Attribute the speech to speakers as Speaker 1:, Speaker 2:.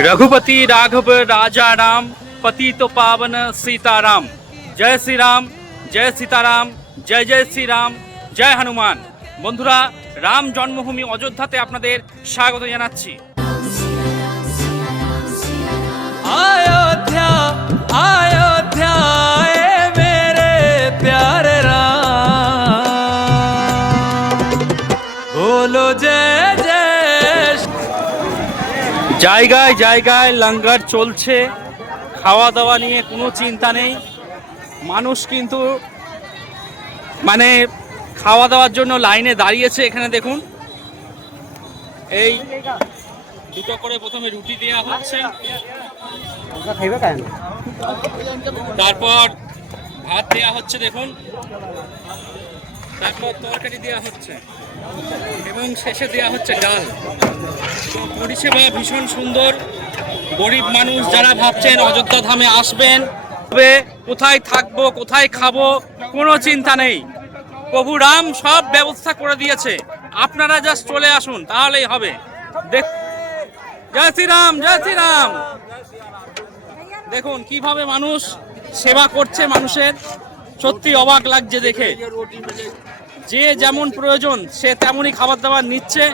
Speaker 1: रघुपति राघव राजा राम पतित पावन सीताराम জয় শ্রীরাম জয় সীতারাম জয় জয় শ্রীরাম জয় হনুমান বন্ধুরা রাম জন্মভূমি অযোধ্যাতে আপনাদের স্বাগত জানাচ্ছি
Speaker 2: अयोध्या अयोध्या ए मेरे प्यारे राम बोलो जय जय
Speaker 1: জায়গায় জায়গায় লঙ্গার চলছে খাওয়া দাওয়া নিয়ে কোনো চিন্তা নেই। মানুষ কিন্তু মানে খাওয়া দাওয়ার জন্য লাইনে দাঁড়িয়েছে এখানে দেখুন। এই দুটো করে প্রথমে রুটি দেওয়া হচ্ছে। তারপর ভাত দেওয়া হচ্ছে দেখুন। তারপর তরকারি দেওয়া হচ্ছে। এবং শেষে দেওয়া হচ্ছে ডাল। পরিষেবা ভীষণ সুন্দর। গরিব মানুষ যারা ভাবছেন অযোধ্যা ধামে আসবেন, তবে কোথায় থাকব, কোথায় খাব, কোনো চিন্তা নেই। প্রভু রাম সব ব্যবস্থা করে দিয়েছে। আপনারা জাস্ট চলে আসুন, তাহলেই হবে। দেখ জয় শ্রীরাম জয় শ্রীরাম। দেখুন কীভাবে মানুষ সেবা করছে মানুষের। সত্যি অবাক লাগছে দেখে। যে যেমন প্রয়োজন, সে তেমনই খাবার দাবার নিচ্ছে।